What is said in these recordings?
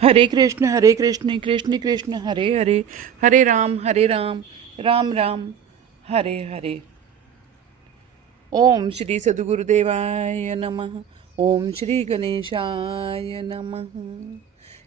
हरे कृष्ण कृष्ण कृष्ण हरे हरे, हरे राम राम राम हरे हरे। ओम श्री सद्गुरुदेवाय नमः। ओम श्री गणेशाय नमः।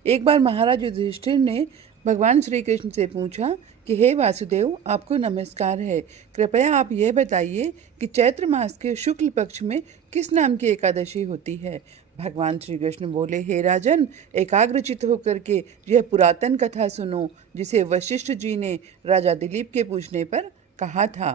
एक बार महाराज युधिष्ठिर ने भगवान श्री कृष्ण से पूछा कि हे वासुदेव, आपको नमस्कार है। कृपया आप यह बताइए कि चैत्र मास के शुक्ल पक्ष में किस नाम की एकादशी होती है। भगवान श्री कृष्ण बोले, हे राजन, एकाग्रचित होकर के यह पुरातन कथा सुनो, जिसे वशिष्ठ जी ने राजा दिलीप के पूछने पर कहा था।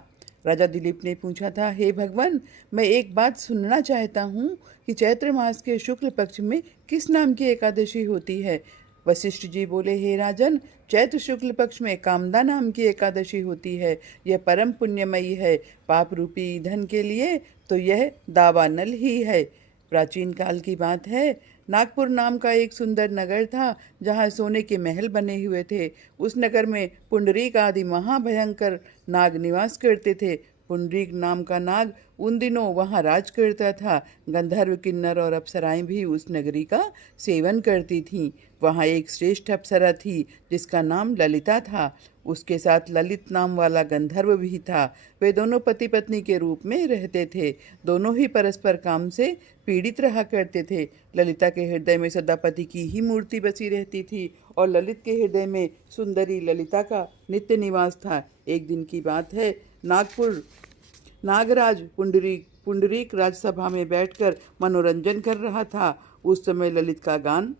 राजा दिलीप ने पूछा था, हे भगवान, मैं एक बात सुनना चाहता हूँ कि चैत्र मास के शुक्ल पक्ष में किस नाम की एकादशी होती है। वशिष्ठ जी बोले, हे राजन, चैत्र शुक्ल पक्ष में कामदा नाम की एकादशी होती है। यह परम पुण्यमयी है। पाप रूपी ईंधन के लिए तो यह दावानल ही है। प्राचीन काल की बात है। नागपुर नाम का एक सुंदर नगर था, जहाँ सोने के महल बने हुए थे। उस नगर में पुंडरीक आदि महाभयंकर नाग निवास करते थे। पुंडरीक नाम का नाग उन दिनों वहाँ राज करता था। गंधर्व, किन्नर और अप्सराएं भी उस नगरी का सेवन करती थीं। वहाँ एक श्रेष्ठ अप्सरा थी जिसका नाम ललिता था। उसके साथ ललित नाम वाला गंधर्व भी था। वे दोनों पति पत्नी के रूप में रहते थे। दोनों ही परस्पर काम से पीड़ित रहा करते थे। ललिता के हृदय में सदा पति की ही मूर्ति बसी रहती थी और ललित के हृदय में सुंदरी ललिता का नित्य निवास था। एक दिन की बात है, नागपुर नागराज पुंडरीक राजसभा में बैठकर मनोरंजन कर रहा था। उस समय ललित का गान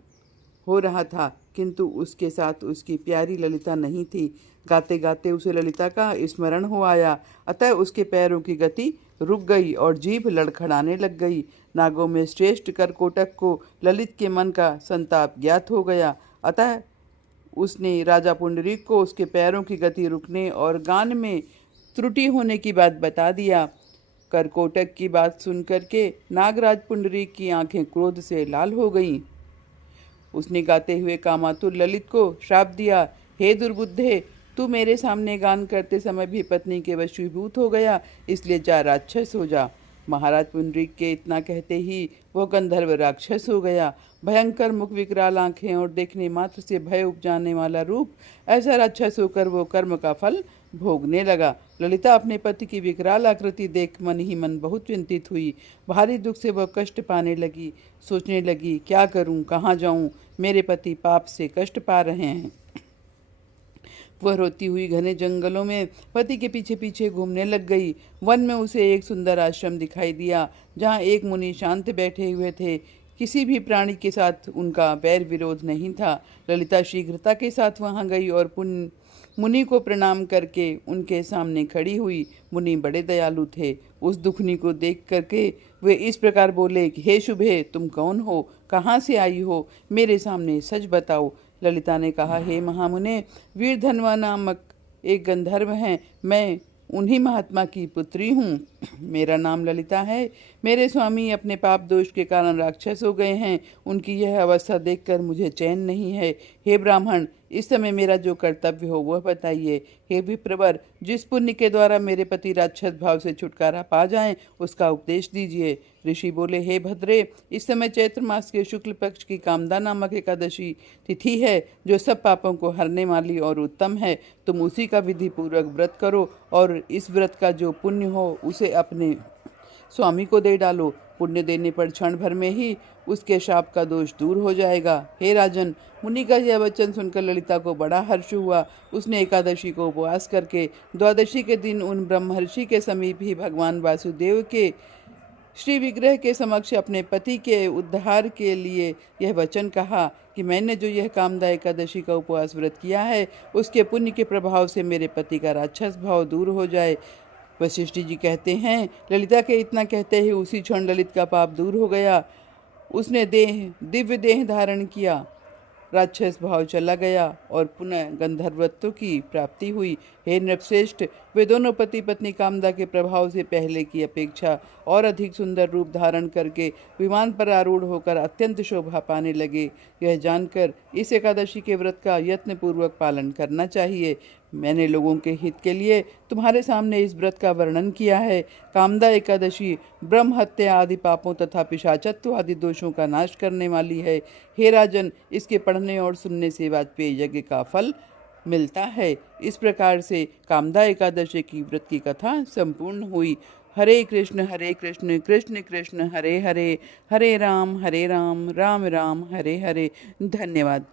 हो रहा था, किंतु उसके साथ उसकी प्यारी ललिता नहीं थी। गाते गाते उसे ललिता का स्मरण हो आया। अतः उसके पैरों की गति रुक गई और जीभ लड़खड़ाने लग गई। नागों में श्रेष्ठ करकोटक को ललित के मन का संताप ज्ञात हो गया। अतः उसने राजा पुंडरीक को उसके पैरों की गति रुकने और गान में त्रुटि होने की बात बता दिया। करकोटक की बात सुनकर के नागराज पुंडरीक की आंखें क्रोध से लाल हो गईं। उसने गाते हुए कामातुर ललित को श्राप दिया, हे दुर्बुद्धे, तू मेरे सामने गान करते समय भी पत्नी के वशीभूत हो गया, इसलिए जा राक्षस हो जा। महाराज पुंडरीक के इतना कहते ही वह गंधर्व राक्षस हो गया। भयंकर मुख, विकराल आंखें और देखने मात्र से भय उपजाने वाला रूप, ऐसा राक्षस होकर वो कर्म का फल भोगने लगा। ललिता अपने पति की विकराल आकृति देख मन ही मन बहुत चिंतित हुई। भारी दुख से वह कष्ट पाने लगी। सोचने लगी, क्या करूं, कहाँ जाऊं, मेरे पति पाप से कष्ट पा रहे हैं। वह रोती हुई घने जंगलों में पति के पीछे पीछे घूमने लग गई। वन में उसे एक सुंदर आश्रम दिखाई दिया, जहाँ एक मुनि शांत बैठे हुए थे। किसी भी प्राणी के साथ उनका बैर विरोध नहीं था। ललिता शीघ्रता के साथ वहां गई और मुनि को प्रणाम करके उनके सामने खड़ी हुई। मुनि बड़े दयालु थे। उस दुखनी को देख करके वे इस प्रकार बोले कि हे शुभे, तुम कौन हो, कहाँ से आई हो, मेरे सामने सच बताओ। ललिता ने कहा, हे महामुने, वीरधनवा नामक एक गंधर्व हैं। मैं उन्हीं महात्मा की पुत्री हूँ। मेरा नाम ललिता है। मेरे स्वामी अपने पाप दोष के कारण राक्षस हो गए हैं। उनकी यह अवस्था देखकर मुझे चैन नहीं है। हे ब्राह्मण, इस समय मेरा जो कर्तव्य हो वह बताइए। हे विप्रवर, जिस पुण्य के द्वारा मेरे पति राक्षस भाव से छुटकारा पा जाएं, उसका उपदेश दीजिए। ऋषि बोले, हे भद्रे, इस समय चैत्र मास के शुक्ल पक्ष की कामदा नामक एकादशी तिथि है, जो सब पापों को हरने वाली और उत्तम है। तुम उसी का विधि पूर्वक व्रत करो और इस व्रत का जो पुण्य हो उसे अपने स्वामी को दे डालो। पुण्य देने पर क्षण भर में ही उसके शाप का दोष दूर हो जाएगा। हे राजन, मुनि का यह वचन सुनकर ललिता को बड़ा हर्ष हुआ। उसने एकादशी को उपवास करके द्वादशी के दिन उन ब्रह्मर्षि के समीप ही भगवान वासुदेव के श्री विग्रह के समक्ष अपने पति के उद्धार के लिए यह वचन कहा कि मैंने जो यह कामदा एकादशी का उपवास व्रत किया है, उसके पुण्य के प्रभाव से मेरे पति का राक्षस भाव दूर हो जाए। वशिष्ठ जी कहते हैं, ललिता के इतना कहते ही उसी क्षण ललित का पाप दूर हो गया। उसने दिव्य देह धारण किया, राक्षस भाव चला गया और पुनः गंधर्वत्व की प्राप्ति हुई। हे नृपश्रेष्ठ, वे दोनों पति पत्नी कामदा के प्रभाव से पहले की अपेक्षा और अधिक सुंदर रूप धारण करके विमान पर आरूढ़ होकर अत्यंत शोभा पाने लगे। यह जानकर इस एकादशी के व्रत का यत्नपूर्वक पालन करना चाहिए। मैंने लोगों के हित के लिए तुम्हारे सामने इस व्रत का वर्णन किया है। कामदा एकादशी ब्रह्म हत्या आदि पापों तथा पिशाचत्व आदि दोषों का नाश करने वाली है। हे राजन, इसके पढ़ने और सुनने से वाजपेयी यज्ञ का फल मिलता है। इस प्रकार से कामदा एकादशी की व्रत की कथा संपूर्ण हुई। हरे कृष्ण कृष्ण कृष्ण हरे हरे, हरे राम राम राम हरे हरे। धन्यवाद।